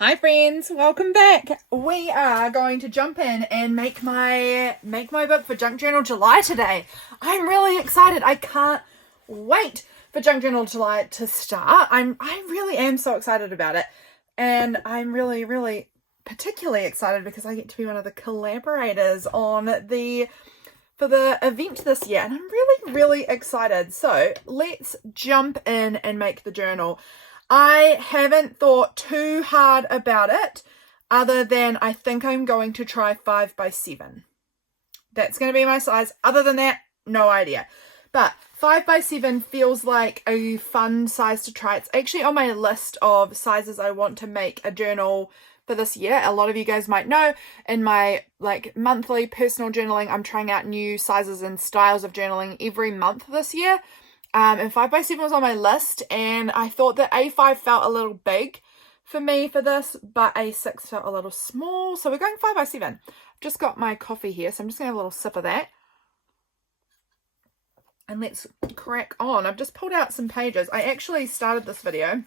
Hi friends, welcome back. We are going to jump in and make my book for Junk Journal July today. I'm really excited. I can't wait for Junk Journal July to start. I really am so excited about it. And I'm really particularly excited because I get to be one of the collaborators for the event this year, and I'm really excited. So let's jump in and make the journal. I haven't thought too hard about it, other than I think I'm going to try 5x7. That's going to be my size. Other than that, no idea. But 5x7 feels like a fun size to try. It's actually on my list of sizes I want to make a journal for this year. A lot of you guys might know in my monthly personal journaling, I'm trying out new sizes and styles of journaling every month this year. And 5x7 was on my list, and I thought that A5 felt a little big for me for this, but A6 felt a little small. So we're going 5x7. I've just got my coffee here, so I'm just going to have a little sip of that. And let's crack on. I've just pulled out some pages. I actually started this video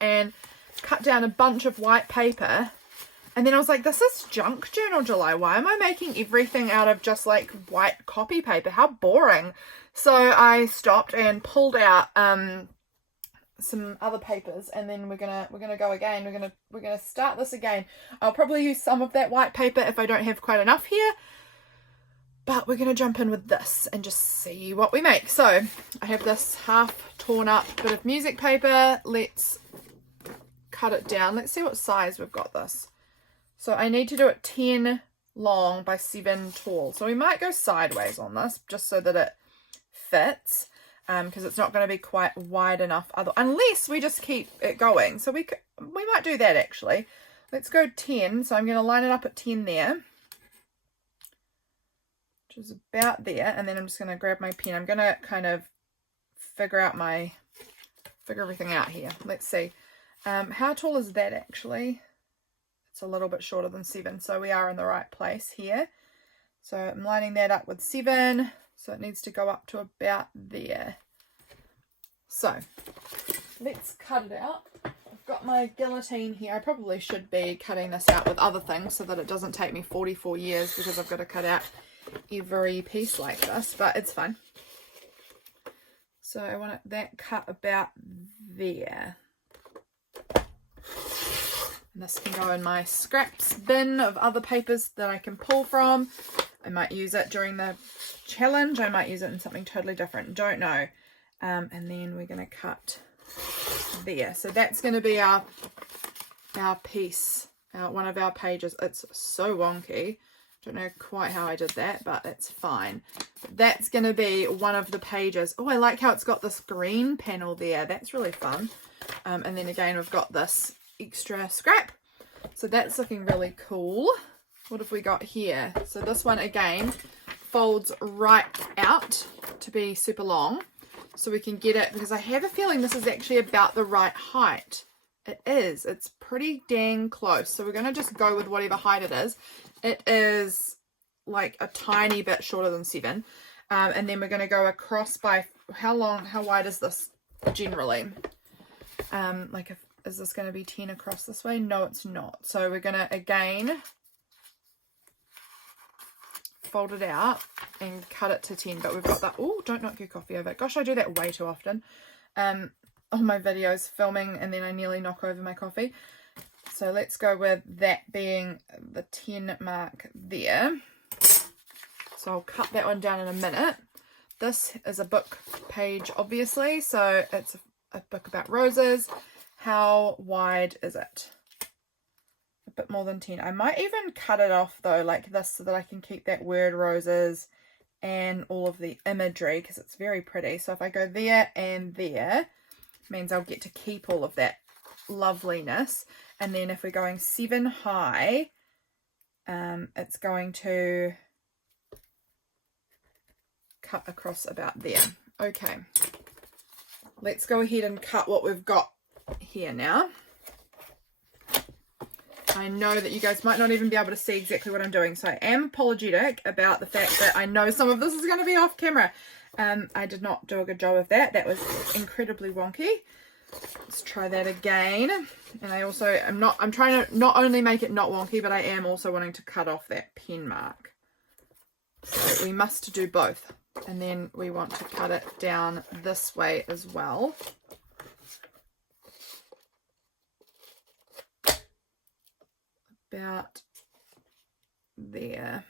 and cut down a bunch of white paper. And then I was like, this is Junk Journal July. Why am I making everything out of just like white copy paper? How boring. So I stopped and pulled out some other papers, and then we're gonna go again. We're gonna start this again. I'll probably use some of that white paper if I don't have quite enough here. But we're gonna jump in with this and just see what we make. So I have this half torn up bit of music paper. Let's cut it down. Let's see what size we've got this. So I need to do it 10 long by 7 tall. So we might go sideways on this just so that it fits, because it's not going to be quite wide enough unless we just keep it going. So we might do that actually. Let's go 10. So I'm going to line it up at 10 there, which is about there. And then I'm just going to grab my pen. I'm going to kind of figure everything out here. Let's see. How tall is that actually? It's a little bit shorter than 7, so we are in the right place here. So I'm lining that up with 7, so it needs to go up to about there. So let's cut it out. I've got my guillotine here. I probably should be cutting this out with other things so that it doesn't take me 44 years because I've got to cut out every piece like this, but it's fine. So I want that cut about there. And this can go in my scraps bin of other papers that I can pull from. I might use it during the challenge. I might use it in something totally different. Don't know. And then we're going to cut there. So that's going to be our piece, one of our pages. It's so wonky. Don't know quite how I did that, but it's fine. That's going to be one of the pages. Oh, I like how it's got this green panel there. That's really fun. And then again, we've got this extra scrap, so that's looking really cool. What have we got here? So this one again folds right out to be super long, so we can get it, because I have a feeling this is actually about the right height. It is. It's pretty dang close, so we're going to just go with whatever height it is. It is like a tiny bit shorter than 7, and then we're going to go across by how wide is this generally? Is this going to be 10 across this way? No, it's not. So we're going to, again, fold it out and cut it to 10. But we've got that. Oh, don't knock your coffee over. Gosh, I do that way too often. On my videos, filming, and then I nearly knock over my coffee. So let's go with that being the 10 mark there. So I'll cut that one down in a minute. This is a book page, obviously. So it's a book about roses. How wide is it? A bit more than 10. I might even cut it off though, like this, so that I can keep that word roses and all of the imagery, because it's very pretty. So if I go there and there, it means I'll get to keep all of that loveliness. And then if we're going 7 high, it's going to cut across about there. Okay, let's go ahead and cut what we've got here now. I know that you guys might not even be able to see exactly what I'm doing, so I am apologetic about the fact that I know some of this is going to be off camera. I did not do a good job of that. That was incredibly wonky. Let's try that again. And I'm trying to not only make it not wonky, but I am also wanting to cut off that pen mark. So we must do both. And then we want to cut it down this way as well. About there.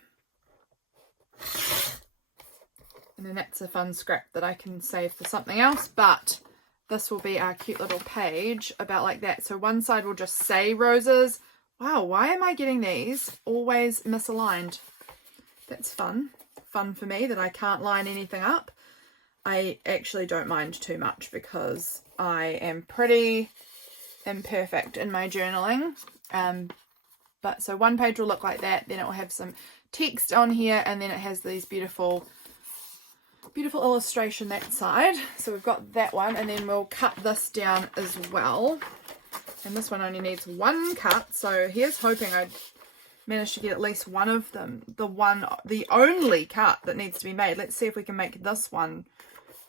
And then that's a fun scrap that I can save for something else, but this will be our cute little page about like that. So one side will just say roses. Wow, why am I getting these always misaligned? That's fun. Fun for me that I can't line anything up. I actually don't mind too much because I am pretty imperfect in my journaling. But so one page will look like that, then it will have some text on here, and then it has these beautiful illustration that side. So we've got that one, and then we'll cut this down as well. And this one only needs one cut, so here's hoping I manage to get at least one of them. The only cut that needs to be made. Let's see if we can make this one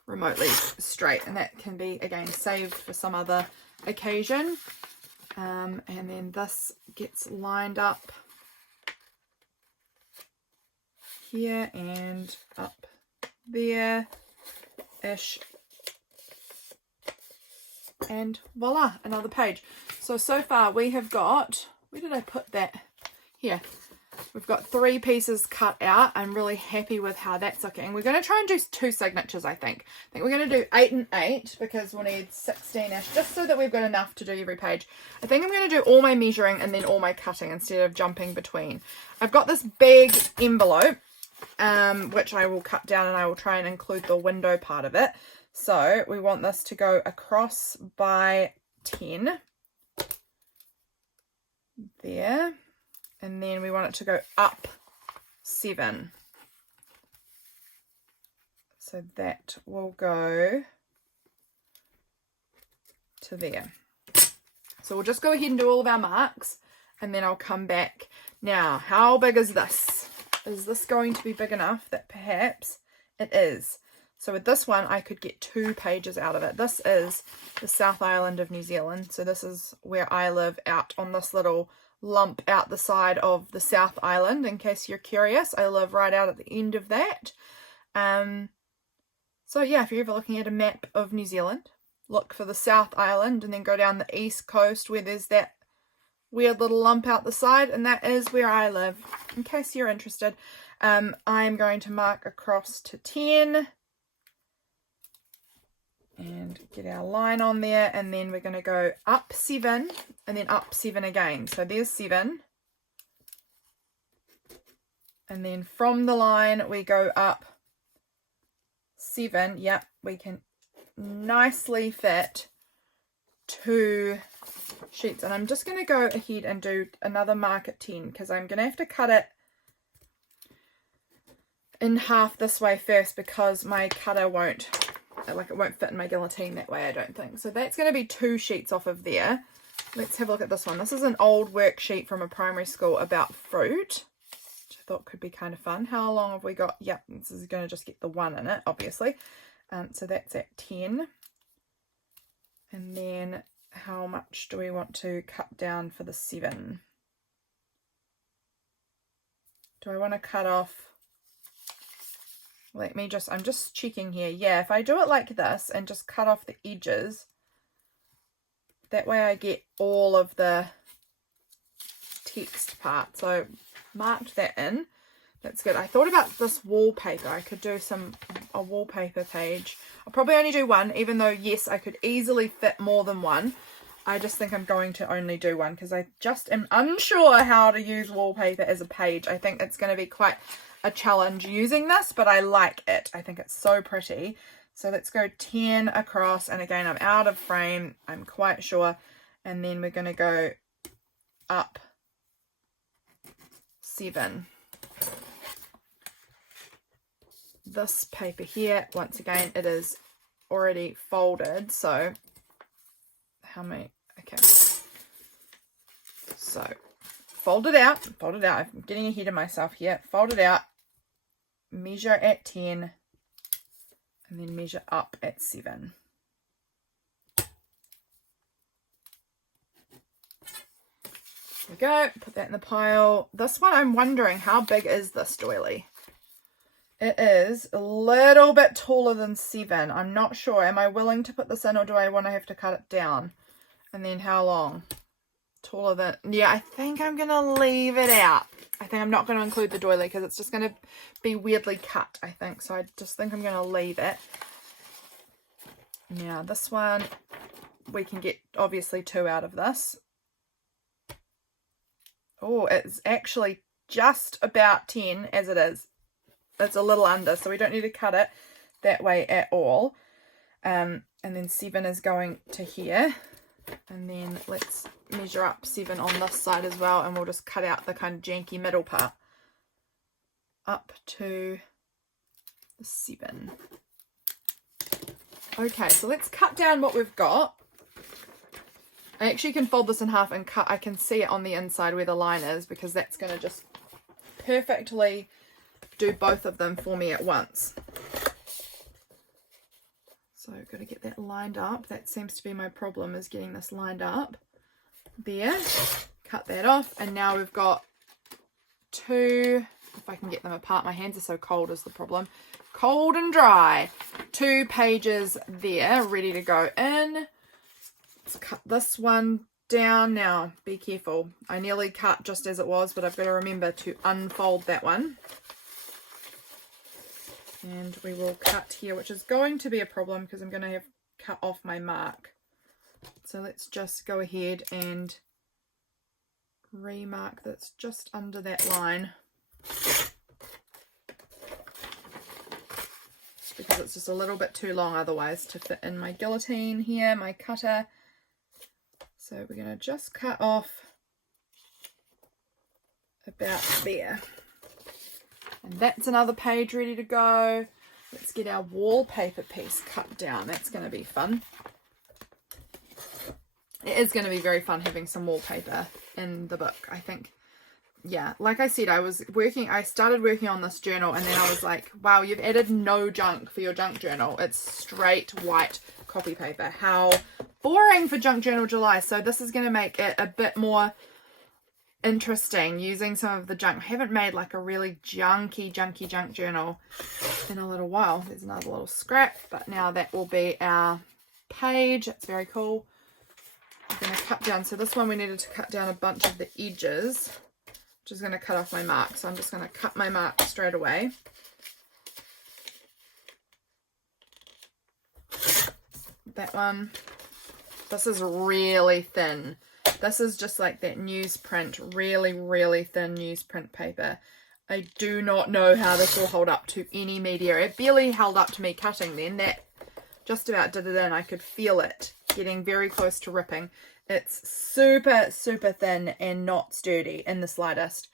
remotely straight, and that can be again saved for some other occasion. And then this gets lined up here and up there ish, and voila, another page. So far we have got, where did I put that? Here. We've got 3 pieces cut out. I'm really happy with how that's looking. We're going to try and do 2 signatures, I think. I think we're going to do 8 and 8 because we'll need 16ish, just so that we've got enough to do every page. I think I'm going to do all my measuring and then all my cutting instead of jumping between. I've got this big envelope, which I will cut down, and I will try and include the window part of it. So we want this to go across by 10. There. And then we want it to go up 7. So that will go to there. So we'll just go ahead and do all of our marks, and then I'll come back. Now, how big is this? Is this going to be big enough that perhaps it is? So with this one, I could get 2 pages out of it. This is the South Island of New Zealand. So this is where I live, out on this little lump out the side of the South Island, in case you're curious. I live right out at the end of that. So yeah, if you're ever looking at a map of New Zealand, look for the South Island and then go down the east coast where there's that weird little lump out the side, and that is where I live, in case you're interested. I'm going to mark across to 10 and get our line on there, and then we're going to go up 7 and then up 7 again. So there's 7, and then from the line we go up 7. Yep, we can nicely fit 2 sheets, and I'm just going to go ahead and do another mark at 10 because I'm going to have to cut it in half this way first because my cutter won't fit in my guillotine that way, I don't think. So that's going to be 2 sheets off of there. Let's have a look at this one. This is an old worksheet from a primary school about fruit, which I thought could be kind of fun. How long have we got? Yep, this is going to just get the 1 in it, obviously. So that's at 10. And then how much do we want to cut down for the 7? Do I want to cut off? I'm just checking here. Yeah, if I do it like this and just cut off the edges, that way I get all of the text part. So marked that in. That's good. I thought about this wallpaper. I could do a wallpaper page. I'll probably only do 1, even though, yes, I could easily fit more than 1. I just think I'm going to only do 1 because I just am unsure how to use wallpaper as a page. I think it's going to be quite a challenge using this, but I like it. I think it's so pretty. So let's go 10 across, and again, I'm out of frame, I'm quite sure. And then we're going to go up 7. This paper here, once again, it is already folded, so how many? Okay, so fold it out, I'm getting ahead of myself here. Fold it out, measure at 10, and then measure up at 7. we go, put that in the pile. This one, I'm wondering, how big is this doily? It is a little bit taller than 7. I'm not sure. Am I willing to put this in, or do I want to have to cut it down? And then how long? Taller than... Yeah, I think I'm going to leave it out. I think I'm not going to include the doily because it's just going to be weirdly cut, I think. So I just think I'm going to leave it. Now, this one, we can get obviously 2 out of this. Oh, it's actually just about 10 as it is. It's a little under, so we don't need to cut it that way at all. And then 7 is going to here. And then let's measure up 7 on this side as well, and we'll just cut out the kind of janky middle part. Up to 7. Okay, so let's cut down what we've got. I actually can fold this in half and cut. I can see it on the inside where the line is, because that's going to just perfectly do both of them for me at once. So I've got to get that lined up. That seems to be my problem, is getting this lined up. There. Cut that off. And now we've got 2, if I can get them apart, my hands are so cold is the problem. Cold and dry. 2 pages there, ready to go in. Let's cut this one down. Now, be careful. I nearly cut just as it was, but I've got to remember to unfold that one. And we will cut here, which is going to be a problem because I'm going to have cut off my mark. So let's just go ahead and remark that's just under that line. Because it's just a little bit too long otherwise to fit in my guillotine here, my cutter. So we're going to just cut off about there. And that's another page ready to go. Let's get our wallpaper piece cut down. That's going to be fun. It is going to be very fun having some wallpaper in the book, I think. Yeah, like I said, I started working on this journal, and then I was like, wow, you've added no junk for your junk journal. It's straight white copy paper. How boring for Junk Journal July. So this is going to make it a bit more interesting using some of the junk. I haven't made like a really junky junk journal in a little while. There's another little scrap, but now that will be our page. It's very cool. I'm going to cut down. So this one we needed to cut down a bunch of the edges, which is going to cut off my mark. So I'm just going to cut my mark straight away. That one. This is really thin. This is just like that newsprint, really, really thin newsprint paper. I do not know how this will hold up to any media. It barely held up to me cutting then. That just about did it in. I could feel it getting very close to ripping. It's super, super thin and not sturdy in the slightest.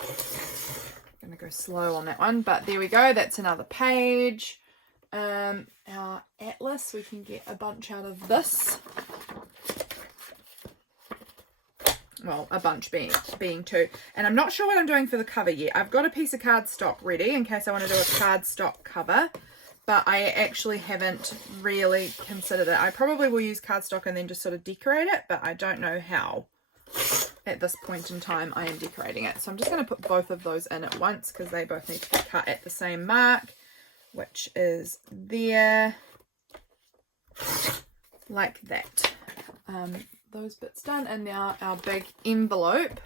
I'm going to go slow on that one, but there we go. That's another page. Our atlas, we can get a bunch out of this. Well, a bunch being 2. And I'm not sure what I'm doing for the cover yet. I've got a piece of cardstock ready in case I want to do a cardstock cover, but I actually haven't really considered it. I probably will use cardstock and then just sort of decorate it, but I don't know how at this point in time I am decorating it. So I'm just going to put both of those in at once because they both need to be cut at the same mark, which is there, like that. Those bits done, and now our big envelope,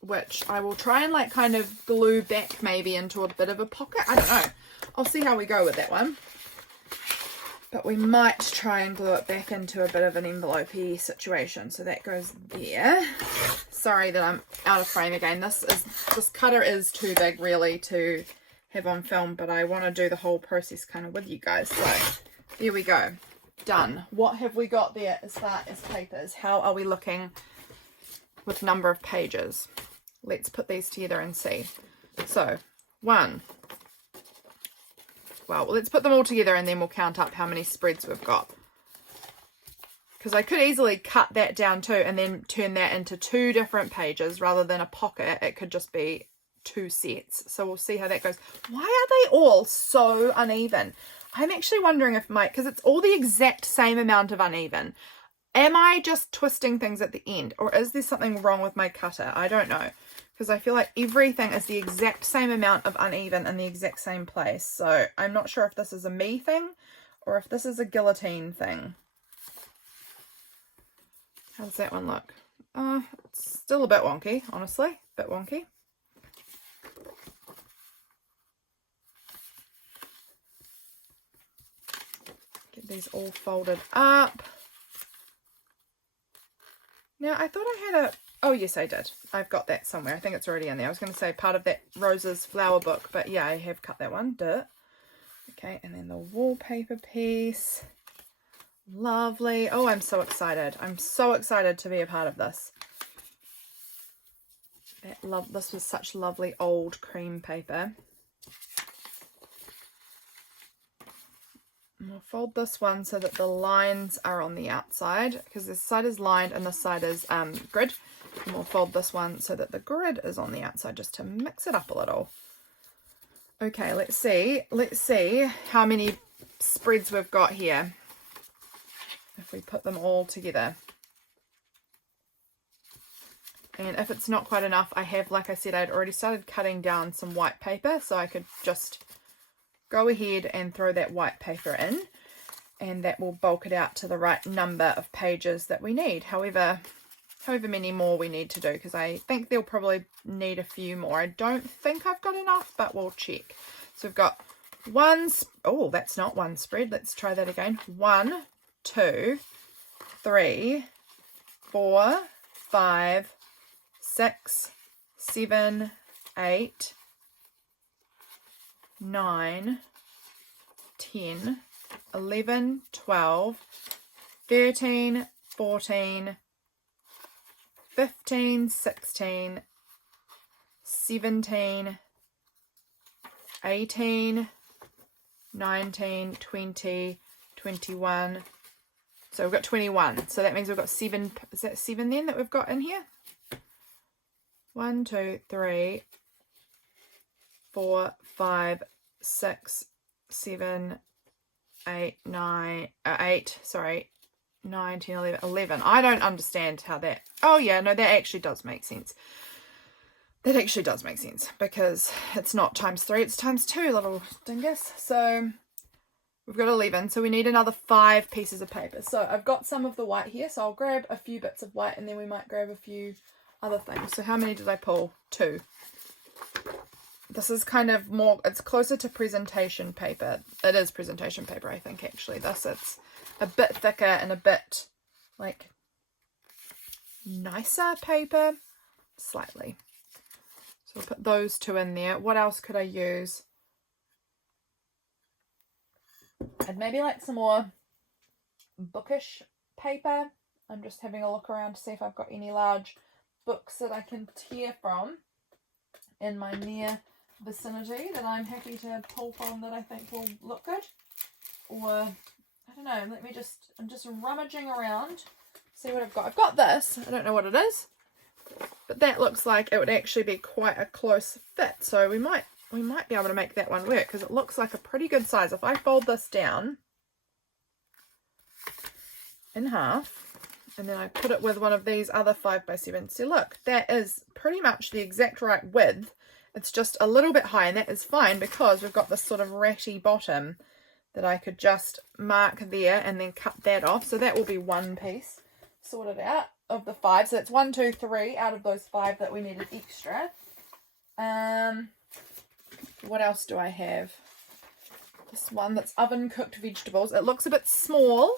which I will try and like kind of glue back maybe into a bit of a pocket. I don't know. I'll see how we go with that one. But we might try and glue it back into a bit of an envelope-y situation. So that goes there. Sorry that I'm out of frame again. This cutter is too big really to have on film, but I want to do the whole process kind of with you guys. So there we go. Done. What have we got there as far as papers? How are we looking with number of pages? Let's put these together and see. So, 1. Well, let's put them all together and then we'll count up how many spreads we've got. Because I could easily cut that down too and then turn that into 2 different pages rather than a pocket. It could just be 2 sets. So we'll see how that goes. Why are they all so uneven? I'm actually wondering if because it's all the exact same amount of uneven. Am I just twisting things at the end, or is there something wrong with my cutter? I don't know, because I feel like everything is the exact same amount of uneven in the exact same place. So I'm not sure if this is a me thing or if this is a guillotine thing. How does that one look? It's still a bit wonky, honestly, a bit wonky. Get these all folded up. Now, I thought I had a... Oh, yes, I did. I've got that somewhere. I think it's already in there. I was going to say part of that Rose's flower book, but yeah, I have cut that one. Duh. Okay, and then the wallpaper piece. Lovely. Oh, I'm so excited. I'm so excited to be a part of this. This was such lovely old cream paper. And we'll fold this one so that the lines are on the outside, because this side is lined and this side is grid. And we'll fold this one so that the grid is on the outside, just to mix it up a little. Okay, let's see how many spreads we've got here if we put them all together. And if it's not quite enough, I have, like I said, I'd already started cutting down some white paper, so I could just go ahead and throw that white paper in, and that will bulk it out to the right number of pages that we need. However many more we need to do, because I think they'll probably need a few more. I don't think I've got enough, but we'll check. So we've got oh, that's not one spread. Let's try that again. 1, 2, 3, 4, 5, 6, 7, 8, 9, 10, 11, 12, 13, 14, 15, 16, 17, 18, 19, 20, 21. So we've got 21. So that means we've got 7. Is that 7 then that we've got in here? 1, 2, 3, 4, 5, 6, 7, 8, 9, 8, sorry, 9, 10, 11, 11. I don't understand how that... Oh, yeah, no, that actually does make sense. That actually does make sense, because it's not times 3, it's times 2, little dingus. So we've got 11, so we need another 5 pieces of paper. So I've got some of the white here, so I'll grab a few bits of white, and then we might grab a few other things. So how many did I pull? 2. This is kind of more, it's closer to presentation paper. It is presentation paper, I think, actually. It's a bit thicker and a bit, like, nicer paper. Slightly. So we'll put those 2 in there. What else could I use? I'd maybe like some more bookish paper. I'm just having a look around to see if I've got any large books that I can tear from in my near vicinity that I'm happy to pull from that I think will look good. Or, I don't know, I'm just rummaging around, see what I've got. I've got this, I don't know what it is, but that looks like it would actually be quite a close fit, so we might be able to make that one work, because it looks like a pretty good size. If I fold this down in half, and then I put it with one of these other 5x7. See, look, that is pretty much the exact right width. It's just a little bit high, and that is fine because we've got this sort of ratty bottom that I could just mark there and then cut that off. So that will be one piece sorted out of the 5. So that's 1, 2, 3 out of those 5 that we needed extra. What else do I have? This one that's oven cooked vegetables. It looks a bit small.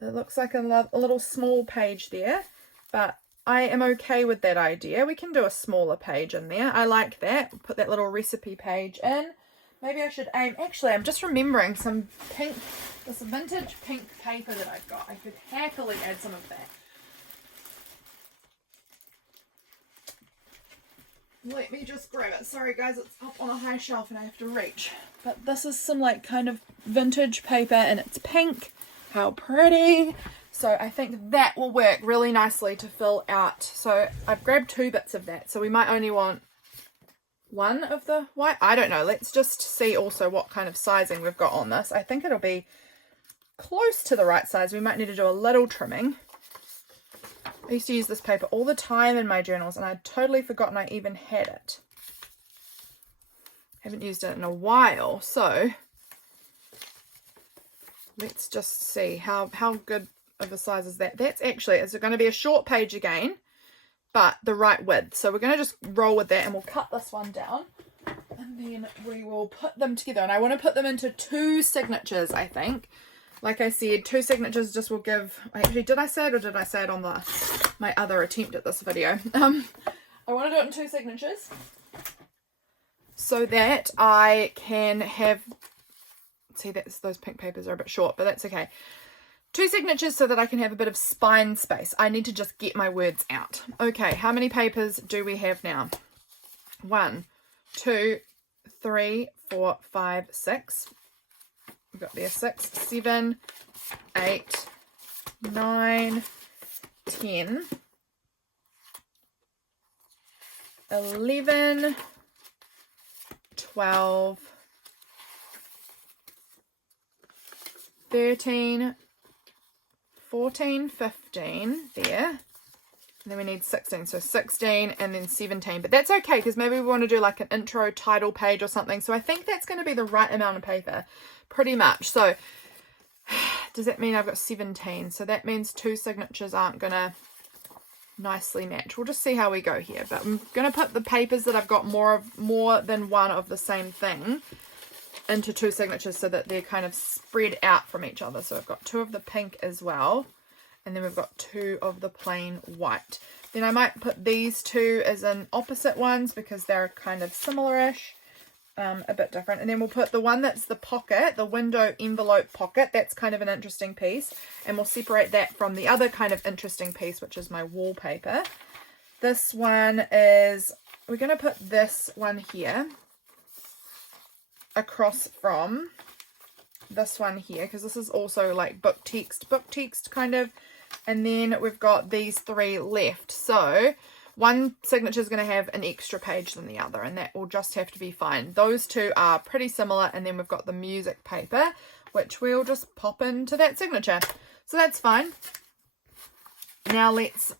It looks like a little small page there, but I am okay with that idea. We can do a smaller page in there. I like that. Put that little recipe page in. Maybe I should aim... Actually, I'm just remembering some pink, this vintage pink paper that I've got. I could happily add some of that. Let me just grab it. Sorry guys, it's up on a high shelf and I have to reach. But this is some like kind of vintage paper and it's pink. How pretty. So I think that will work really nicely to fill out. So I've grabbed 2 bits of that. So we might only want 1 of the white. I don't know. Let's just see also what kind of sizing we've got on this. I think it'll be close to the right size. We might need to do a little trimming. I used to use this paper all the time in my journals, and I'd totally forgotten I even had it. Haven't used it in a while, so let's just see how good of a size is that. That's actually, it's going to be a short page again, but the right width. So we're going to just roll with that, and we'll cut this one down, and then we will put them together. And I want to put them into 2 signatures, I think. Like I said, 2 signatures just will give, actually, did I say it, or did I say it on my other attempt at this video? I want to do it in 2 signatures so that I can have, see, those pink papers are a bit short, but that's okay. 2 signatures so that I can have a bit of spine space. I need to just get my words out. Okay, how many papers do we have now? 1, 2, 3, 4, 5, 6. We've got there 6, 7, 8, 9, 10, 11, 12, 13, 14, 15 there. And then we need 16. So 16 and then 17. But that's okay, because maybe we want to do like an intro title page or something. So I think that's going to be the right amount of paper. Pretty much. So does that mean I've got 17? So that means 2 signatures aren't going to nicely match. We'll just see how we go here. But I'm going to put the papers that I've got more than one of the same thing into 2 signatures so that they're kind of spread out from each other. So I've got 2 of the pink as well. And then we've got 2 of the plain white. Then I might put these 2 as in opposite ones because they're kind of similar-ish. A bit different. And then we'll put the one that's the pocket, the window envelope pocket. That's kind of an interesting piece. And we'll separate that from the other kind of interesting piece, which is my wallpaper. This one is, we're going to put this one here across from this one here, because this is also like book text kind of. And then we've got these 3 left. So one signature is going to have an extra page than the other, and that will just have to be fine. Those 2 are pretty similar, and then we've got the music paper, which we'll just pop into that signature. So that's fine. Now let's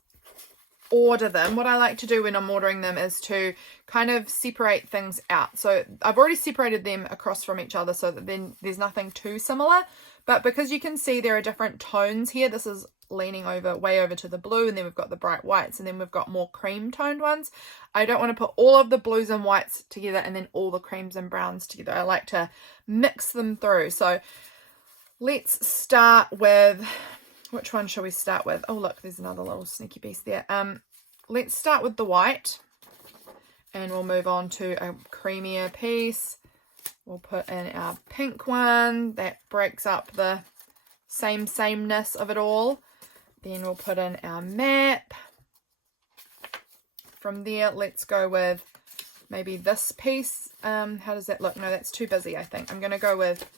order them. What I like to do when I'm ordering them is to kind of separate things out. So I've already separated them across from each other so that then there's nothing too similar. But because you can see there are different tones here, this is leaning way over to the blue, and then we've got the bright whites, and then we've got more cream toned ones. I don't want to put all of the blues and whites together and then all the creams and browns together. I like to mix them through. So let's start with, which one shall we start with? Oh look, there's another little sneaky piece there. Let's start with the white, and we'll move on to a creamier piece. We'll put in our pink one that breaks up the sameness of it all. Then we'll put in our map. From there, let's go with maybe this piece. How does that look? No, that's too busy, I think. I'm going to go with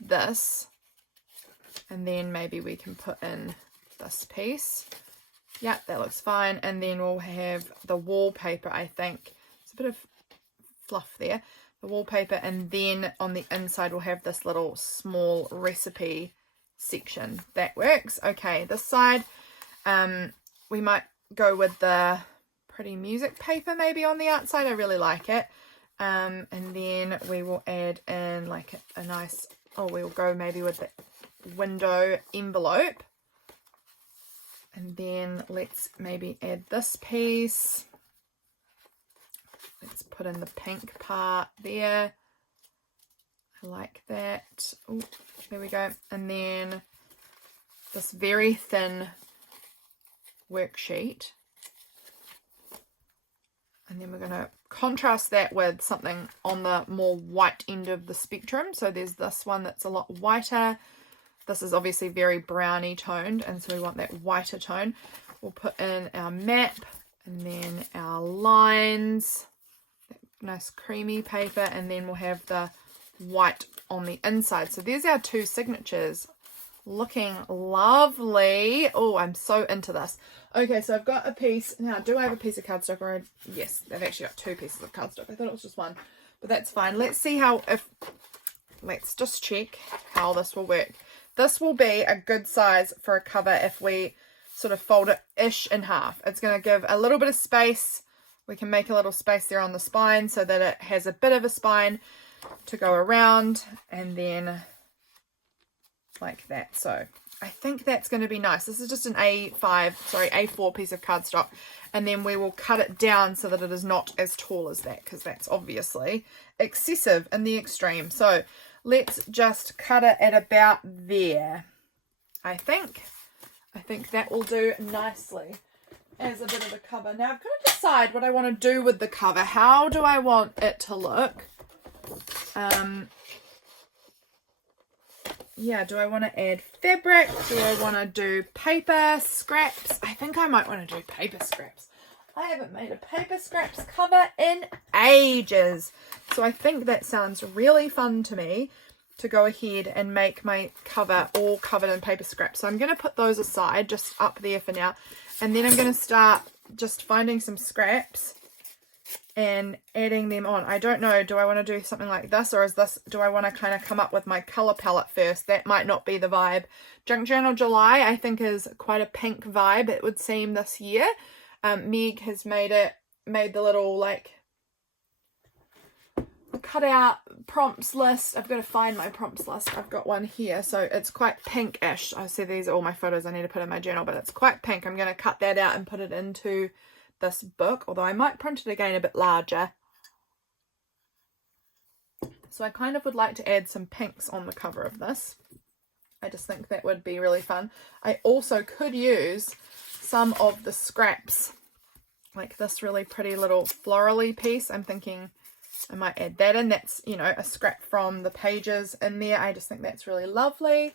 this. And then maybe we can put in this piece. Yeah, that looks fine. And then we'll have the wallpaper, I think. It's a bit of fluff there. The wallpaper, and then on the inside we'll have this little small recipe section. That works. Okay, this side we might go with the pretty music paper maybe on the outside. I really like it. And then we will add in like a nice, we'll go maybe with the window envelope. And then let's maybe add this piece. Let's put in the pink part there. I like that. Oh, there we go. And then this very thin worksheet. And then we're going to contrast that with something on the more white end of the spectrum. So there's this one that's a lot whiter. This is obviously very browny toned, and so we want that whiter tone. We'll put in our map, and then our lines, that nice creamy paper, and then we'll have the white on the inside. So there's our 2 signatures. Looking lovely. Oh, I'm so into this. Okay, so I've got a piece. Now, do I have a piece of cardstock? Or yes, I've actually got 2 pieces of cardstock. I thought it was just one, but that's fine. Let's see let's just check how this will work. this will be a good size for a cover if we sort of fold it-ish in half. It's going to give a little bit of space. We can make a little space there on the spine so that it has a bit of a spine to go around, and then like that. So I think that's going to be nice. This is just an A4 piece of cardstock, and then we will cut it down so that it is not as tall as that, because that's obviously excessive in the extreme. So let's just cut it at about there. I think that will do nicely as a bit of a cover. Now I've got to decide what I want to do with the cover. How do I want it to look? Yeah, do I want to add fabric? Do I want to do paper scraps? I think I might want to do paper scraps. I haven't made a paper scraps cover in ages. So I think that sounds really fun to me, to go ahead and make my cover all covered in paper scraps. So I'm going to put those aside, just up there for now. And then I'm going to start just finding some scraps and adding them on. I don't know, do I want to do something like this, or do I want to kind of come up with my colour palette first? That might not be the vibe. Junk Journal July, I think, is quite a pink vibe, it would seem, this year. Meg has made the little, like, cut out prompts list. I've got to find my prompts list. I've got one here, so it's quite pinkish. I see these are all my photos I need to put in my journal, but it's quite pink. I'm going to cut that out and put it into this book, although I might print it again a bit larger. So I kind of would like to add some pinks on the cover of this. I just think that would be really fun. I also could use some of the scraps, like this really pretty little florally piece. I'm thinking I might add that in. That's, you know, a scrap from the pages in there. I just think that's really lovely.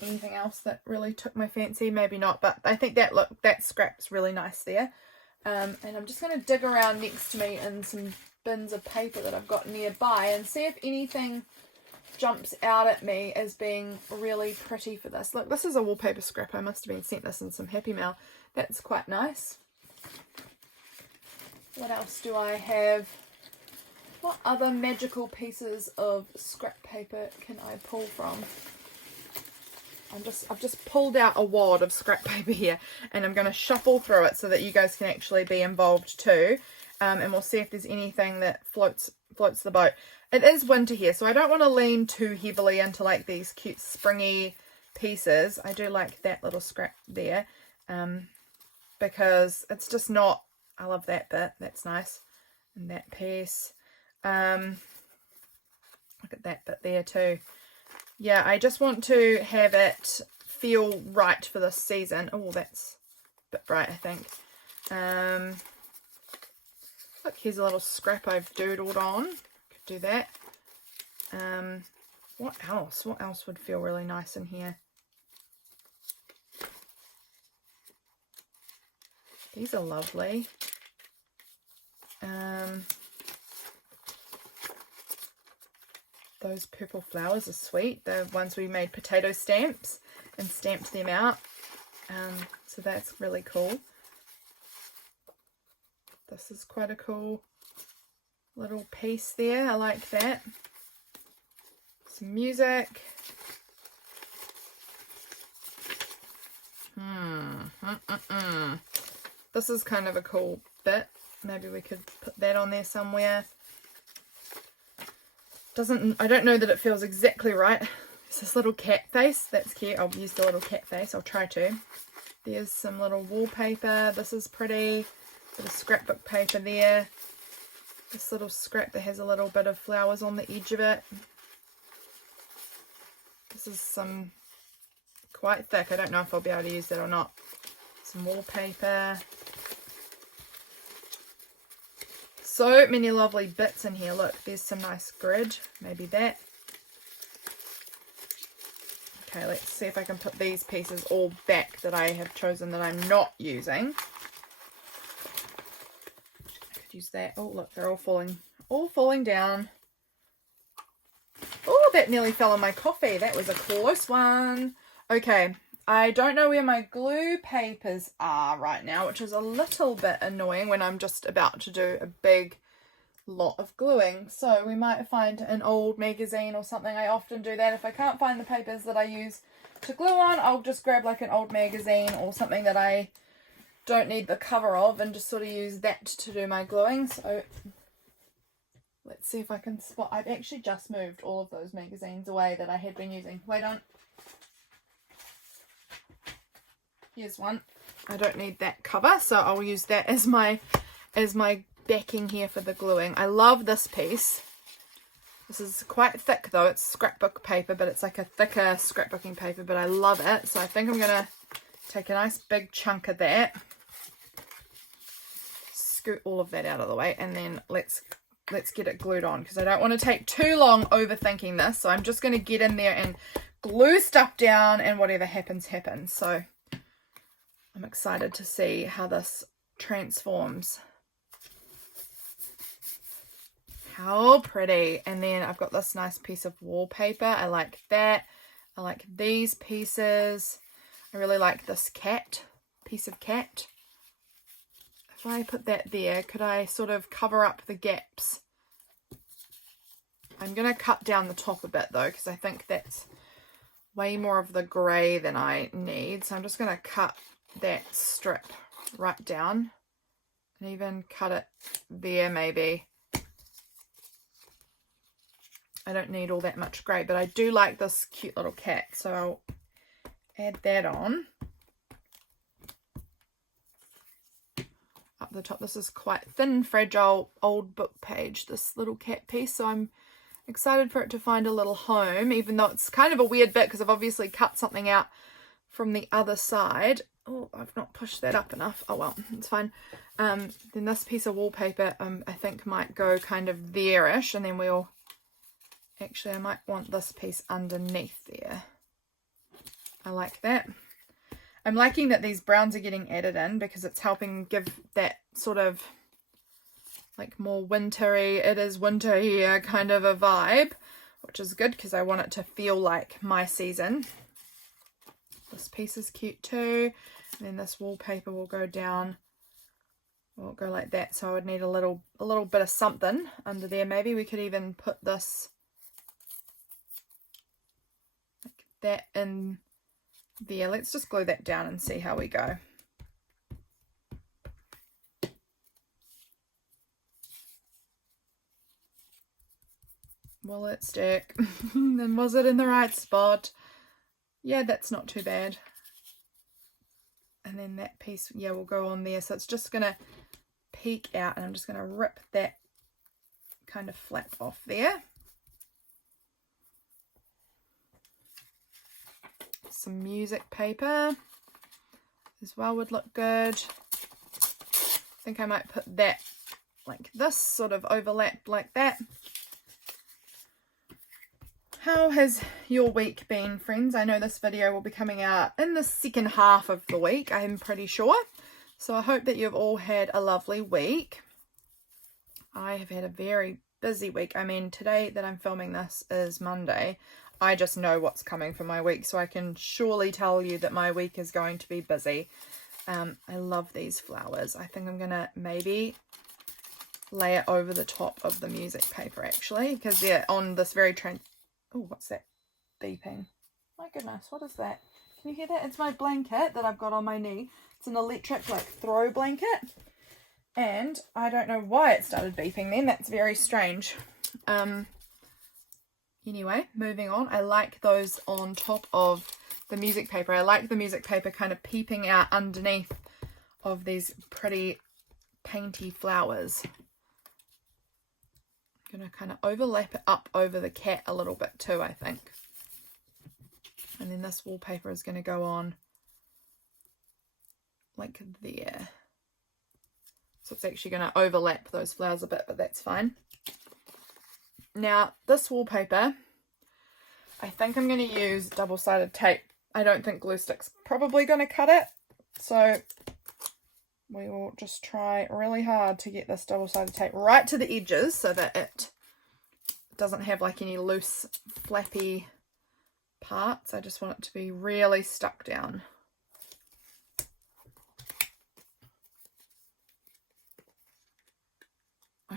Anything else that really took my fancy? Maybe not, but I think that scrap's really nice there. And I'm just going to dig around next to me in some bins of paper that I've got nearby and see if anything jumps out at me as being really pretty for this. Look, this is a wallpaper scrap. I must have been sent this in some Happy Mail. That's quite nice. What else do I have? What other magical pieces of scrap paper can I pull from? I've just pulled out a wad of scrap paper here, and I'm going to shuffle through it so that you guys can actually be involved too. And we'll see if there's anything that floats the boat. It is winter here, so I don't want to lean too heavily into like these cute springy pieces. I do like that little scrap there, because it's just not, I love that bit, that's nice. And that piece, look at that bit there too. Yeah, I just want to have it feel right for this season. Oh, that's a bit bright, I think. Look, here's a little scrap I've doodled on. Could do that. What else? What else would feel really nice in here? These are lovely. Those purple flowers are sweet. The ones we made potato stamps and stamped them out. So that's really cool. This is quite a cool little piece there. I like that. Some music. This is kind of a cool bit. Maybe we could put that on there somewhere. I don't know that it feels exactly right. There's this little cat face. That's cute. I'll use the little cat face. I'll try to. There's some little wallpaper. This is pretty. Bit of scrapbook paper there. This little scrap that has a little bit of flowers on the edge of it. This is some quite thick. I don't know if I'll be able to use that or not. Some wallpaper. So many lovely bits in here. Look, there's some nice grid. Maybe that. Okay, let's see if I can put these pieces all back that I have chosen that I'm not using. I could use that. Oh, look, they're all falling down. Oh, that nearly fell on my coffee. That was a close one. Okay, I don't know where my glue papers are right now, which is a little bit annoying when I'm just about to do a big lot of gluing. So we might find an old magazine or something. I often do that. If I can't find the papers that I use to glue on, I'll just grab like an old magazine or something that I don't need the cover of and just sort of use that to do my gluing. So let's see if I can spot. I've actually just moved all of those magazines away that I had been using. Wait on. Here's one. I don't need that cover, so I'll use that as my backing here for the gluing. I love this piece. This is quite thick though. It's scrapbook paper, but it's like a thicker scrapbooking paper, but I love it. So I think I'm gonna take a nice big chunk of that, scoot all of that out of the way, and then let's get it glued on, because I don't want to take too long overthinking this. So I'm just going to get in there and glue stuff down, and whatever happens happens. So I'm excited to see how this transforms. How pretty. And then I've got this nice piece of wallpaper. I like that. I like these pieces. I really like this piece of cat. If I put that there, could I sort of cover up the gaps? I'm going to cut down the top a bit though, because I think that's way more of the grey than I need. So I'm just going to cut that strip right down and even cut it there maybe. I don't need all that much grey, but I do like this cute little cat, so I'll add that on. Up the top, this is quite thin, fragile, old book page, this little cat piece, so I'm excited for it to find a little home, even though it's kind of a weird bit because I've obviously cut something out from the other side. Oh, I've not pushed that up enough. Oh well, it's fine. Then this piece of wallpaper I think might go kind of there-ish, and then we'll... Actually, I might want this piece underneath there. I like that. I'm liking that these browns are getting added in because it's helping give that sort of like more wintry, it is winter here kind of a vibe, which is good because I want it to feel like my season. This piece is cute too. And then this wallpaper will go down. Will go like that. So I would need a little bit of something under there. Maybe we could even put this like that in there. Let's just glue that down and see how we go. Will it stick? And was it in the right spot? Yeah, that's not too bad. And then that piece, yeah, will go on there. So it's just going to peek out, and I'm just going to rip that kind of flap off there. Some music paper as well would look good. I think I might put that like this, sort of overlapped like that. How has your week been, friends? I know this video will be coming out in the second half of the week, I'm pretty sure. So I hope that you've all had a lovely week. I have had a very busy week. I mean, today that I'm filming this is Monday. I just know what's coming for my week, so I can surely tell you that my week is going to be busy. I love these flowers. I think I'm going to maybe lay it over the top of the music paper, actually, because they're on this very oh, what's that beeping? My goodness, what is that? Can you hear that? It's my blanket that I've got on my knee. It's an electric, like, throw blanket. And I don't know why it started beeping then. That's very strange. Anyway, moving on. I like those on top of the music paper. I like the music paper kind of peeping out underneath of these pretty painty flowers. I'm going to kind of overlap it up over the cat a little bit too, I think. And then this wallpaper is going to go on like there. So it's actually going to overlap those flowers a bit, but that's fine. Now, this wallpaper, I think I'm going to use double-sided tape. I don't think glue stick's probably going to cut it. So we will just try really hard to get this double-sided tape right to the edges so that it doesn't have like any loose flappy parts. I just want it to be really stuck down.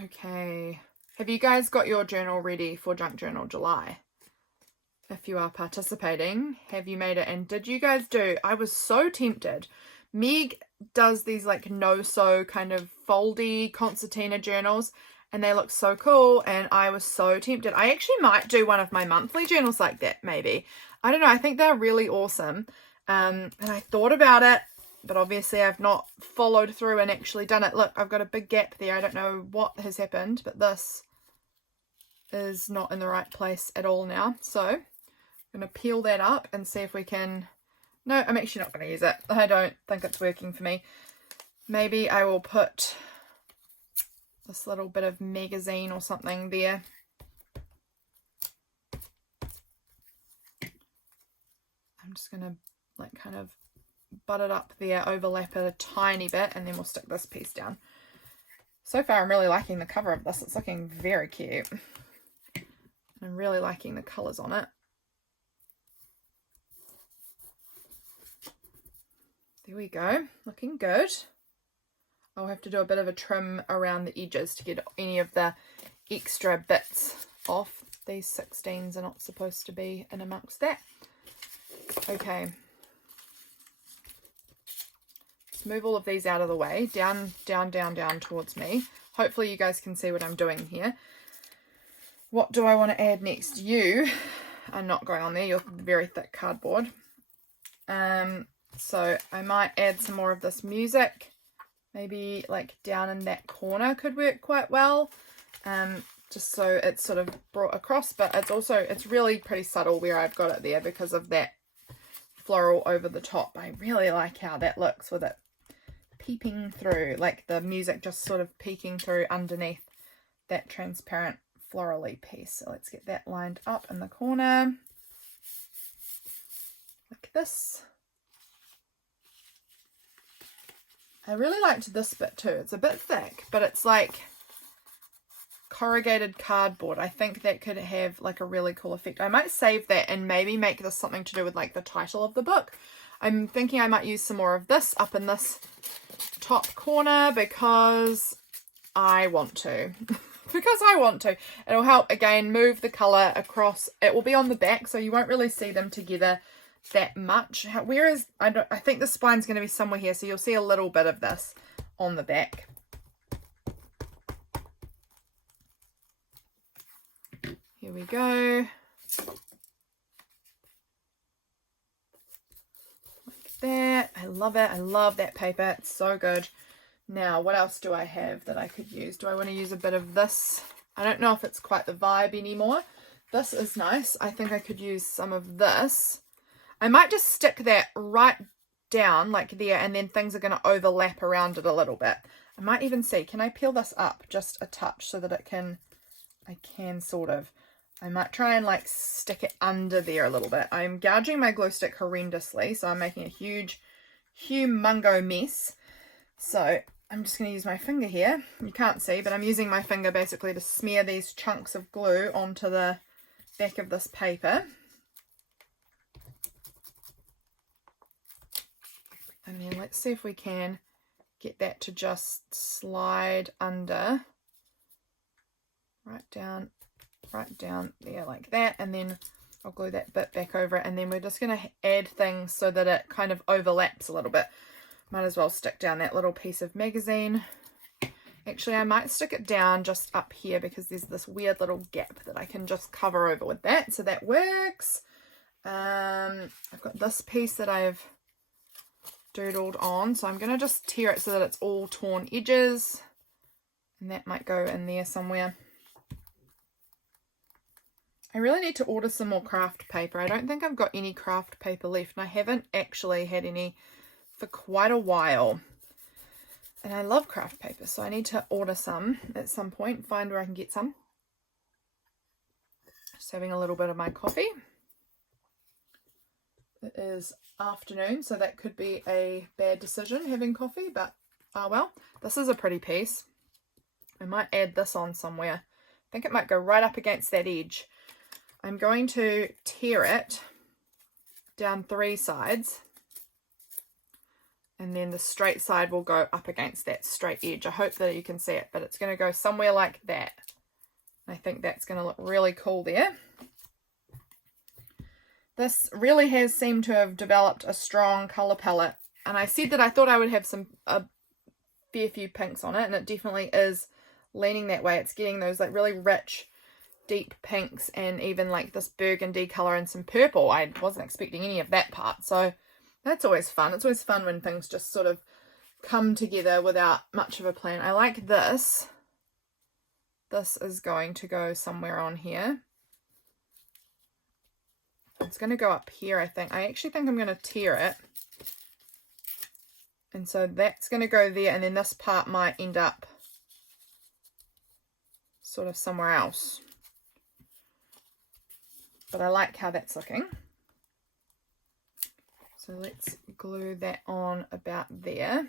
Okay. Have you guys got your journal ready for Junk Journal July? If you are participating, have you made it? And did you guys do? I was so tempted. Meg does these like no-sew kind of foldy concertina journals, and they look so cool, and I was so tempted. I actually might do one of my monthly journals like that, maybe. I don't know. I think they're really awesome. And I thought about it, but obviously I've not followed through and actually done it. Look, I've got a big gap there. I don't know what has happened, but this is not in the right place at all now. So I'm going to peel that up and see if we can... No, I'm actually not going to use it. I don't think it's working for me. Maybe I will put this little bit of magazine or something there. I'm just going to like kind of butt it up there, overlap it a tiny bit, and then we'll stick this piece down. So far I'm really liking the cover of this. It's looking very cute. I'm really liking the colours on it. There we go, looking good. I'll have to do a bit of a trim around the edges to get any of the extra bits off. These 16s are not supposed to be in amongst that. Okay. Let's move all of these out of the way. Down, down, down, down towards me. Hopefully you guys can see what I'm doing here. What do I want to add next? You are not going on there. You're very thick cardboard. So I might add some more of this music. Maybe like down in that corner could work quite well. Just so it's sort of brought across, but it's really pretty subtle where I've got it there because of that floral over the top. I really like how that looks with it peeping through, like the music just sort of peeking through underneath that transparent florally piece. So let's get that lined up in the corner like this. I really liked this bit too. It's a bit thick, but it's like corrugated cardboard. I think that could have like a really cool effect. I might save that and maybe make this something to do with like the title of the book. I'm thinking I might use some more of this up in this top corner because I want to. Because I want to. It'll help, again, move the colour across. It will be on the back, so you won't really see them together that much. Whereas I think the spine's going to be somewhere here, so you'll see a little bit of this on the back. Here we go. Like that. I love it. I love that paper. It's so good. Now, what else do I have that I could use? Do I want to use a bit of this? I don't know if it's quite the vibe anymore. This is nice. I think I could use some of this. I might just stick that right down like there, and then things are going to overlap around it a little bit. I might even see, can I peel this up just a touch so that I can sort of, I might try and like stick it under there a little bit. I'm gouging my glue stick horrendously, so I'm making a humongo mess. So I'm just going to use my finger here. You can't see, but I'm using my finger basically to smear these chunks of glue onto the back of this paper. And then let's see if we can get that to just slide under. Right down there like that. And then I'll glue that bit back over it. And then we're just going to add things so that it kind of overlaps a little bit. Might as well stick down that little piece of magazine. Actually, I might stick it down just up here because there's this weird little gap that I can just cover over with that. So that works. I've got this piece that I've doodled on, so I'm going to just tear it so that it's all torn edges, and that might go in there somewhere. I really need to order some more craft paper. I don't think I've got any craft paper left, and I haven't actually had any for quite a while, and I love craft paper, so I need to order some at some point, find where I can get some. Just having a little bit of my coffee. It is afternoon, so that could be a bad decision, having coffee, but oh well. This is a pretty piece. I might add this on somewhere. I think it might go right up against that edge. I'm going to tear it down 3 sides And then the straight side will go up against that straight edge. I hope that you can see it, but it's going to go somewhere like that. I think that's going to look really cool there. This really has seemed to have developed a strong colour palette. And I said that I thought I would have a fair few pinks on it, and it definitely is leaning that way. It's getting those like really rich, deep pinks, and even like this burgundy colour and some purple. I wasn't expecting any of that part, so that's always fun. It's always fun when things just sort of come together without much of a plan. I like this. This is going to go somewhere on here. It's going to go up here, I think. I actually think I'm going to tear it. And so that's going to go there, and then this part might end up sort of somewhere else. But I like how that's looking. So let's glue that on about there.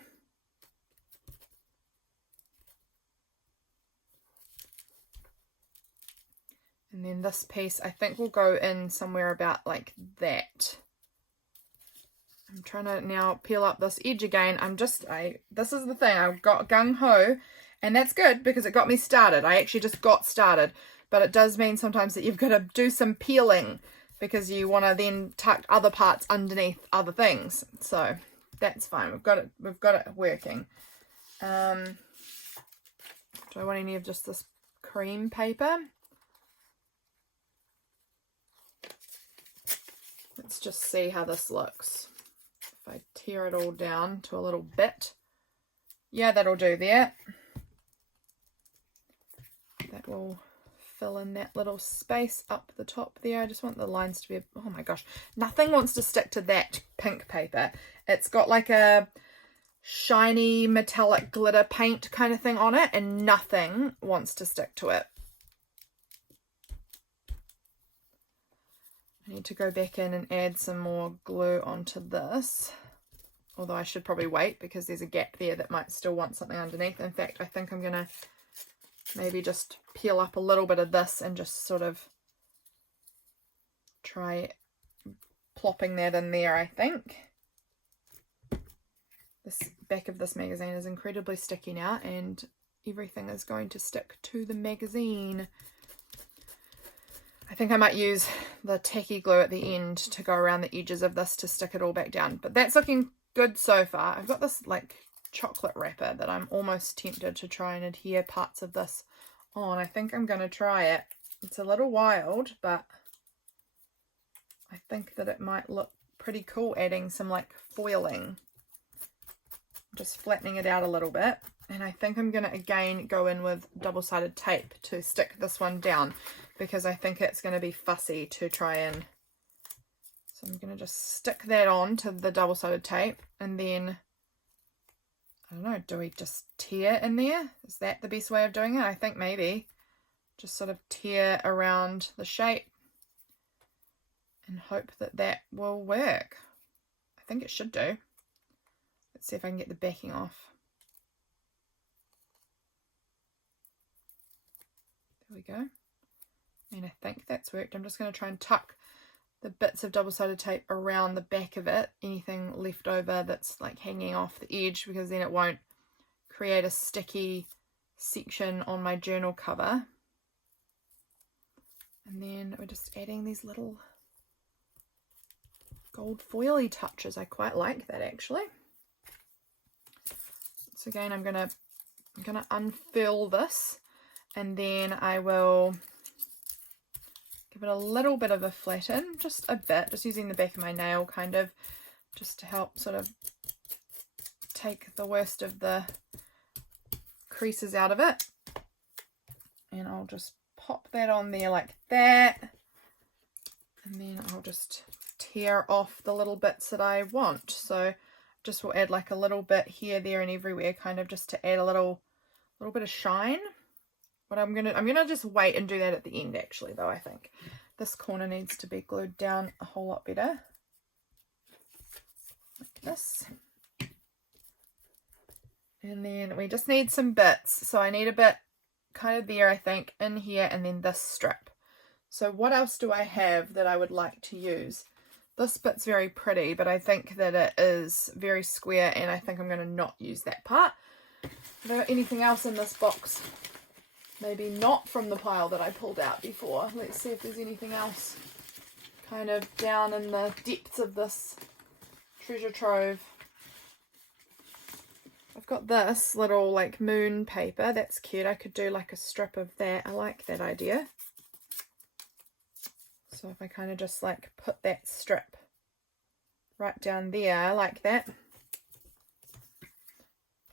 And then this piece I think will go in somewhere about like that. I'm trying to now peel up this edge again. This is the thing, I got gung-ho, and that's good because it got me started. I actually just got started, but it does mean sometimes that you've got to do some peeling because you want to then tuck other parts underneath other things. So that's fine. We've got it working. Do I want any of just this cream paper? Let's just see how this looks. If I tear it all down to a little bit. Yeah, that'll do there. That will fill in that little space up the top there. I just want the lines to be, oh my gosh, nothing wants to stick to that pink paper. It's got like a shiny metallic glitter paint kind of thing on it, and nothing wants to stick to it. I need to go back in and add some more glue onto this, although I should probably wait because there's a gap there that might still want something underneath. In fact, I think I'm going to maybe just peel up a little bit of this and just sort of try plopping that in there. I think this back of this magazine is incredibly sticky now, and everything is going to stick to the magazine. I think I might use the tacky glue at the end to go around the edges of this to stick it all back down. But that's looking good so far. I've got this like chocolate wrapper that I'm almost tempted to try and adhere parts of this on. I think I'm going to try it. It's a little wild, but I think that it might look pretty cool adding some like foiling. Just flattening it out a little bit. And I think I'm going to again go in with double-sided tape to stick this one down, because I think it's going to be fussy to try and... So I'm going to just stick that on to the double-sided tape, and then, I don't know, do we just tear in there? Is that the best way of doing it? I think maybe. Just sort of tear around the shape and hope that that will work. I think it should do. Let's see if I can get the backing off. There we go. And I think that's worked. I'm just going to try and tuck the bits of double-sided tape around the back of it, anything left over that's like hanging off the edge, because then it won't create a sticky section on my journal cover. And then we're just adding these little gold foily touches. I quite like that actually. So again, I'm gonna unfurl this, and then I will give it a little bit of a flatten, just a bit, just using the back of my nail kind of, just to help sort of take the worst of the creases out of it. And I'll just pop that on there like that, and then I'll just tear off the little bits that I want. So just will add like a little bit here, there, and everywhere, kind of just to add a little bit of shine. But I'm gonna just wait and do that at the end actually, though. I think this corner needs to be glued down a whole lot better, like this. And then we just need some bits. So I need a bit kind of there, I think, in here, and then this strip. So what else do I have that I would like to use? This bit's very pretty, but I think that it is very square, and I think I'm going to not use that part. Is there anything else in this box? Maybe not from the pile that I pulled out before. Let's see if there's anything else kind of down in the depths of this treasure trove. I've got this little like moon paper. That's cute. I could do like a strip of that. I like that idea. So if I kind of just like put that strip right down there like that.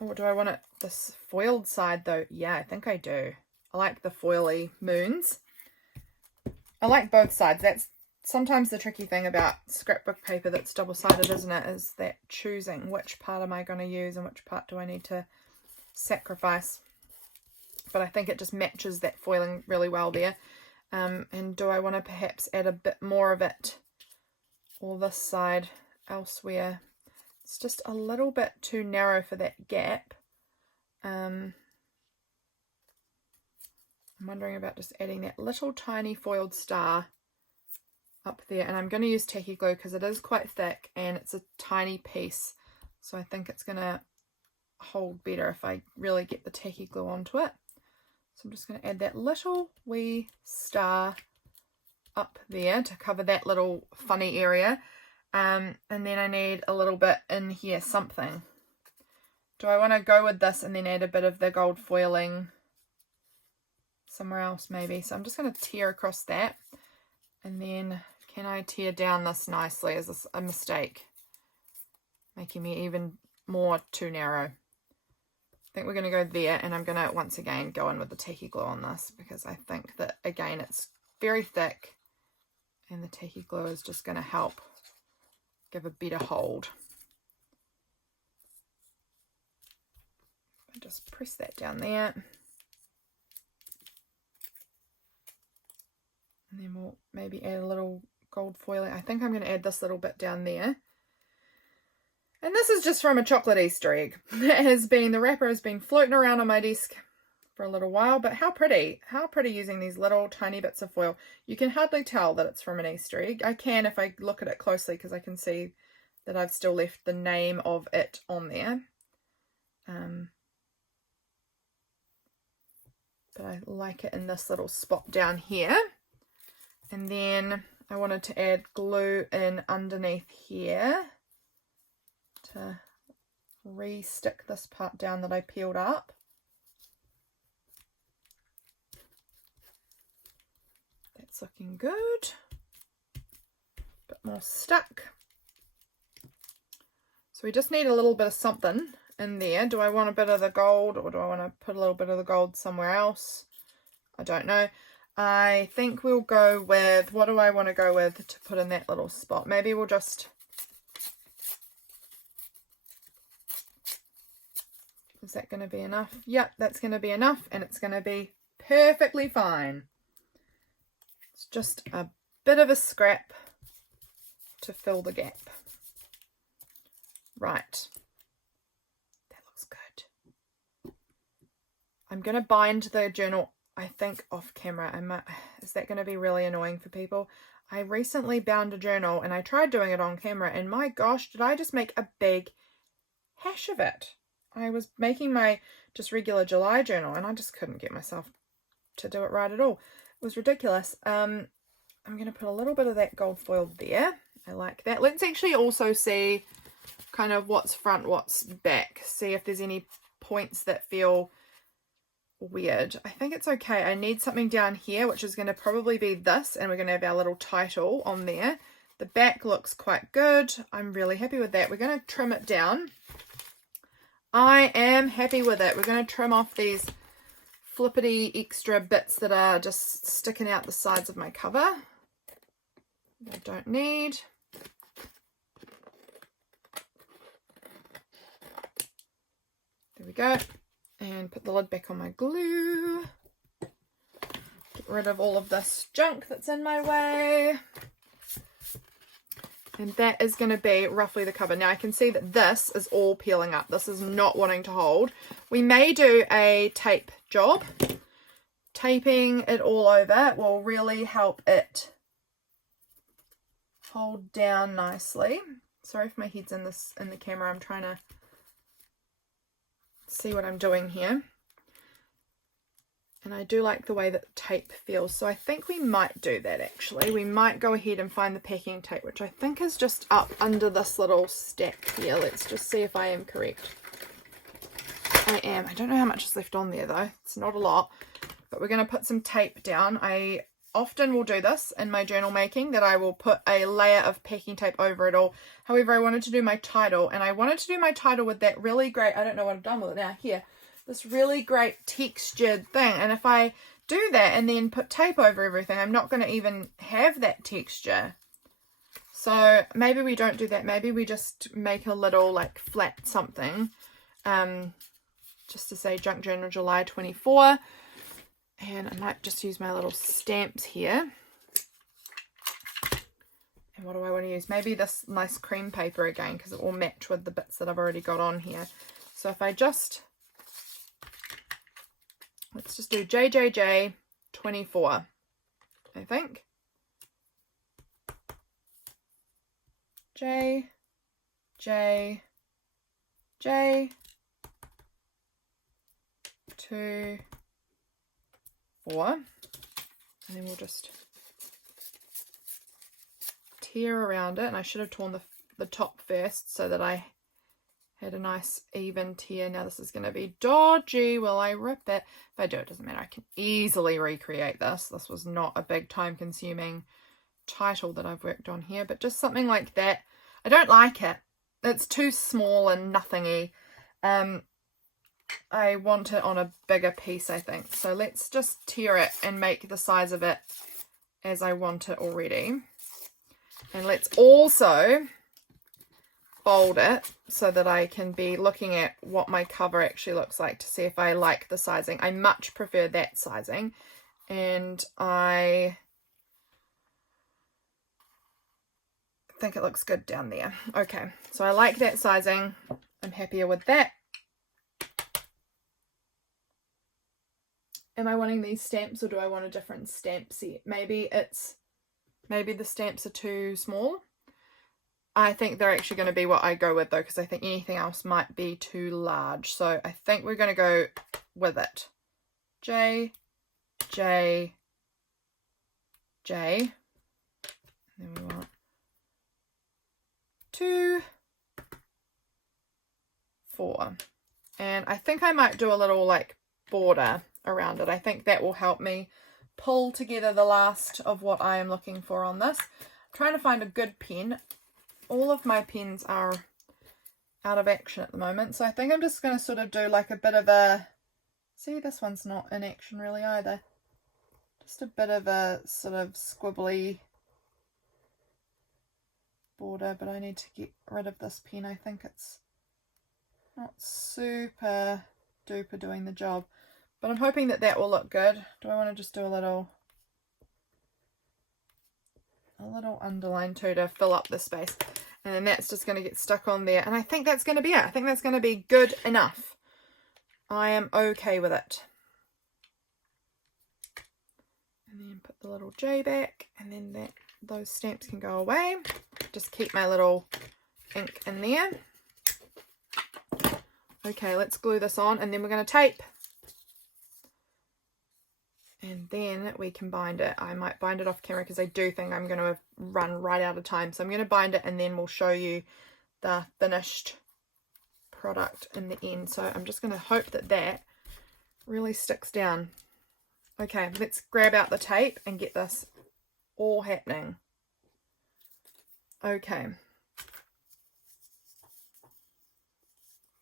Or do I want it this foiled side though? Yeah, I think I do. I like the foily moons. I like both sides. That's sometimes the tricky thing about scrapbook paper that's double-sided, isn't it? Is that choosing which part am I going to use and which part do I need to sacrifice. But I think it just matches that foiling really well there. And do I want to perhaps add a bit more of it, or this side elsewhere? It's just a little bit too narrow for that gap. I'm wondering about just adding that little tiny foiled star up there, and I'm going to use tacky glue because it is quite thick and it's a tiny piece, so I think it's going to hold better if I really get the tacky glue onto it. So I'm just going to add that little wee star up there to cover that little funny area. And then I need a little bit in here, something. Do I want to go with this and then add a bit of the gold foiling somewhere else maybe? So I'm just going to tear across that. And then can I tear down this nicely? Is this a mistake? Making me even more too narrow. I think we're going to go there, and I'm going to once again go in with the tacky glue on this because I think that again it's very thick and the tacky glue is just going to help give a better hold. I just press that down there, and then we'll maybe add a little gold foiling. I think I'm going to add this little bit down there. And this is just from a chocolate Easter egg. The wrapper has been floating around on my desk for a little while, but how pretty using these little tiny bits of foil. You can hardly tell that it's from an Easter egg. I can if I look at it closely because I can see that I've still left the name of it on there. But I like it in this little spot down here. And then I wanted to add glue in underneath here to re-stick this part down that I peeled up. That's looking good. Bit more stuck. So we just need a little bit of something in there. Do I want a bit of the gold, or do I want to put a little bit of the gold somewhere else? I don't know. I think we'll go with, what do I want to go with to put in that little spot? Maybe we'll just, is that going to be enough? Yep, that's going to be enough, and it's going to be perfectly fine. It's just a bit of a scrap to fill the gap. Right. That looks good. I'm going to bind the journal, I think, off camera. Is that going to be really annoying for people? I recently bound a journal and I tried doing it on camera, and my gosh, did I just make a big hash of it. I was making my just regular July journal and I just couldn't get myself to do it right at all. It was ridiculous. I'm going to put a little bit of that gold foil there. I like that. Let's actually also see kind of what's front, what's back. See if there's any points that feel weird. I think it's okay. I need something down here, which is going to probably be this, and we're going to have our little title on there. The back looks quite good. I'm really happy with that. We're going to trim it down. I am happy with it. We're going to trim off these flippity extra bits that are just sticking out the sides of my cover. I don't need. There we go. And put the lid back on my glue. Get rid of all of this junk that's in my way. And that is going to be roughly the cover. Now I can see that this is all peeling up. This is not wanting to hold. We may do a tape job. Taping it all over will really help it hold down nicely. Sorry if my head's in the camera. I'm trying to see what I'm doing here. And I do like the way that tape feels. So I think we might do that actually. We might go ahead and find the packing tape, which I think is just up under this little stack here. Let's just see if I am correct. I am. I don't know how much is left on there though. It's not a lot. But we're going to put some tape down. I often will do this in my journal making, that I will put a layer of packing tape over it all. However, I wanted to do my title, and I wanted to do my title with that really great, I don't know what I've done with it now, here, this really great textured thing. And if I do that and then put tape over everything, I'm not going to even have that texture. So maybe we don't do that. Maybe we just make a little like flat something, just to say Junk Journal July 24. And I might just use my little stamps here. And what do I want to use? Maybe this nice cream paper again, because it will match with the bits that I've already got on here. So if I just, let's just do JJJ 24, I think. J, J, J, 2, 4, and then we'll just tear around it. And I should have torn the top first so that I had a nice even tear. Now this is going to be dodgy. Will I rip it? If I do, it doesn't matter. I can easily recreate this. This was not a big time consuming title that I've worked on here, but just something like that. I don't like it. It's too small and nothingy. I want it on a bigger piece, I think. So let's just tear it and make the size of it as I want it already. And let's also fold it so that I can be looking at what my cover actually looks like to see if I like the sizing. I much prefer that sizing. And I think it looks good down there. Okay, so I like that sizing. I'm happier with that. Am I wanting these stamps, or do I want a different stamp set? Maybe the stamps are too small. I think they're actually going to be what I go with though, because I think anything else might be too large. So I think we're going to go with it. J, J, J. And then we want 2, 4. And I think I might do a little like border around it. I think that will help me pull together the last of what I am looking for on this. I'm trying to find a good pen. All of my pens are out of action at the moment, so I think I'm just going to sort of do like a bit of a, see, this one's not in action really either, just a bit of a sort of squibbly border, but I need to get rid of this pen. I think it's not super duper doing the job. But I'm hoping that that will look good. Do I want to just do a little underline too to fill up the space? And then that's just going to get stuck on there. And I think that's going to be it. I think that's going to be good enough. I am okay with it. And then put the little J back. And then those stamps can go away. Just keep my little ink in there. Okay, let's glue this on. And then we're going to tape. And then we can bind it. I might bind it off camera because I do think I'm going to run right out of time. So I'm going to bind it and then we'll show you the finished product in the end. So I'm just going to hope that that really sticks down. Okay, let's grab out the tape and get this all happening. Okay.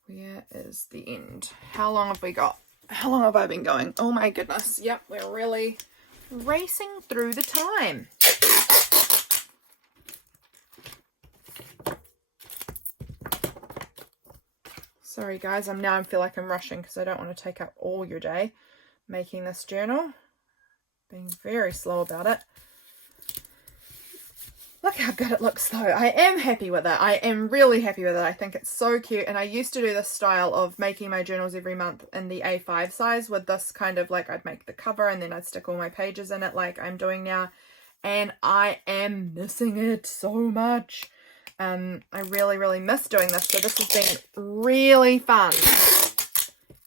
Where is the end? How long have we got? How long have I been going? Oh my goodness. Yep, we're really racing through the time. Sorry guys, I feel like I'm rushing because I don't want to take up all your day making this journal. Being very slow about it. Look how good it looks though. I am happy with it. I am really happy with it. I think it's so cute. And I used to do this style of making my journals every month in the A5 size with this kind of like, I'd make the cover and then I'd stick all my pages in it like I'm doing now. and I am missing it so much. I really miss doing this, so this has been really fun,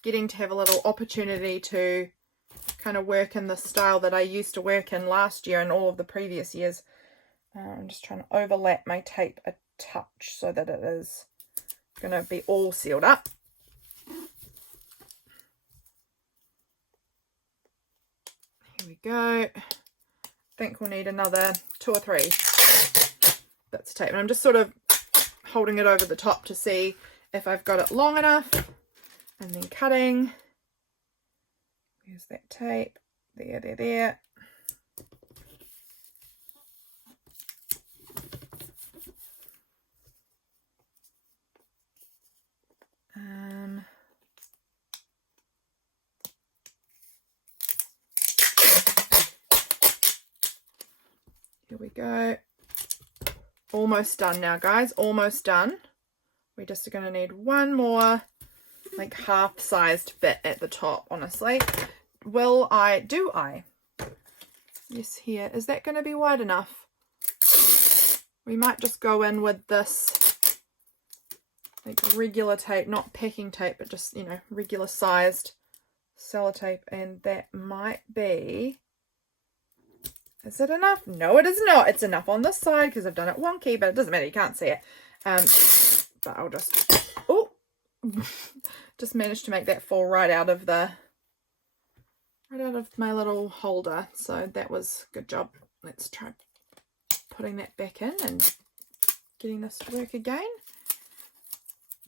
getting to have a little opportunity to kind of work in the style that I used to work in last year and all of the previous years. I'm just trying to overlap my tape a touch so that it is going to be all sealed up. Here we go. I think we'll need another 2 or 3 bits of tape, and I'm just sort of holding it over the top to see if I've got it long enough, and then cutting. Here's that tape. There. Here we go. Almost done now, guys. Almost done. We're just going to need one more, like, half-sized bit at the top, honestly. Do I? Yes, here. Is that going to be wide enough? We might just go in with this, like, regular tape, not packing tape, but just, you know, regular sized sellotape, and that might be... Is it enough? No, it is not. It's enough on this side because I've done it wonky, but it doesn't matter. You can't see it. But I'll just... Oh! Just managed to make that fall right out of my little holder. So that was a good job. Let's try putting that back in and getting this to work again.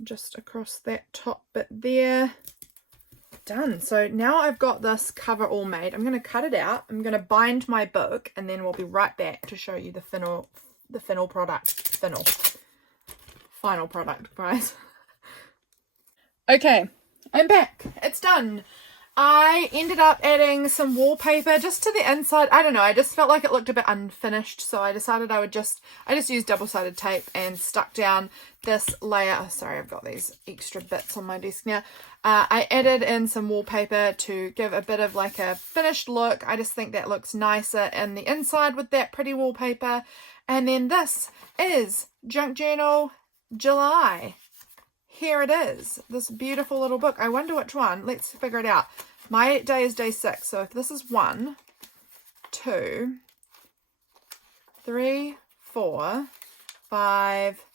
Just across that top bit there. Done. So now I've got this cover all made. I'm going to cut it out. I'm going to bind my book, and then we'll be right back to show you the final product, guys. Okay, I'm back. It's done. I ended up adding some wallpaper just to the inside. I don't know, I just felt like it looked a bit unfinished, so I decided I just used double-sided tape and stuck down this layer. Oh, sorry, I've got these extra bits on my desk now. I added in some wallpaper to give a bit of like a finished look. I just think that looks nicer in the inside with that pretty wallpaper. And then this is Junk Journal July. Here it is, this beautiful little book. I wonder which one. Let's figure it out. My day is day 6, so if this is 1, 2, 3, 4, 5,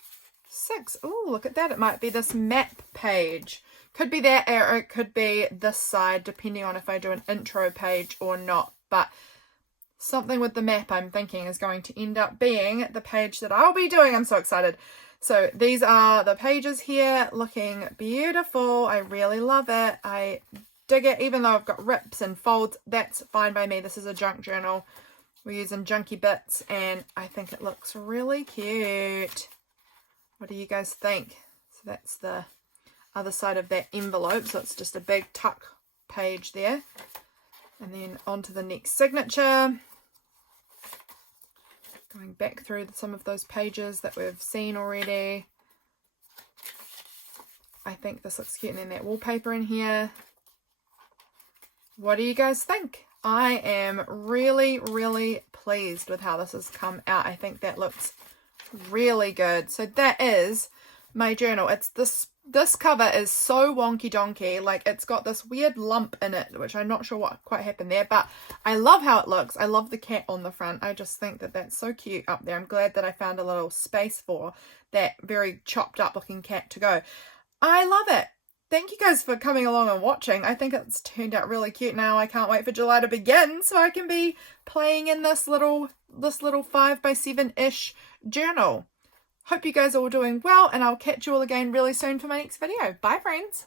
6. Oh, look at that. It might be this map page. Could be that, or it could be this side, depending on if I do an intro page or not. But something with the map, I'm thinking, is going to end up being the page that I'll be doing. I'm so excited. So these are the pages here, looking beautiful. I really love it. I dig it, even though I've got rips and folds. That's fine by me. This is a junk journal. We're using junky bits, and I think it looks really cute. What do you guys think? So that's the other side of that envelope. So it's just a big tuck page there. And then on to the next signature. Going back through some of those pages that we've seen already. I think this looks cute. And then that wallpaper in here. What do you guys think? I am really, really pleased with how this has come out. I think that looks really good. So that is my journal. It's this cover is so wonky donkey. Like, it's got this weird lump in it, which I'm not sure what quite happened there, but I love how it looks. I love the cat on the front. I just think that that's so cute up there. I'm glad that I found a little space for that very chopped up looking cat to go. I love it. Thank you guys for coming along and watching. I think it's turned out really cute now. I can't wait for July to begin so I can be playing in this little 5x7-ish journal. Hope you guys are all doing well, and I'll catch you all again really soon for my next video. Bye, friends.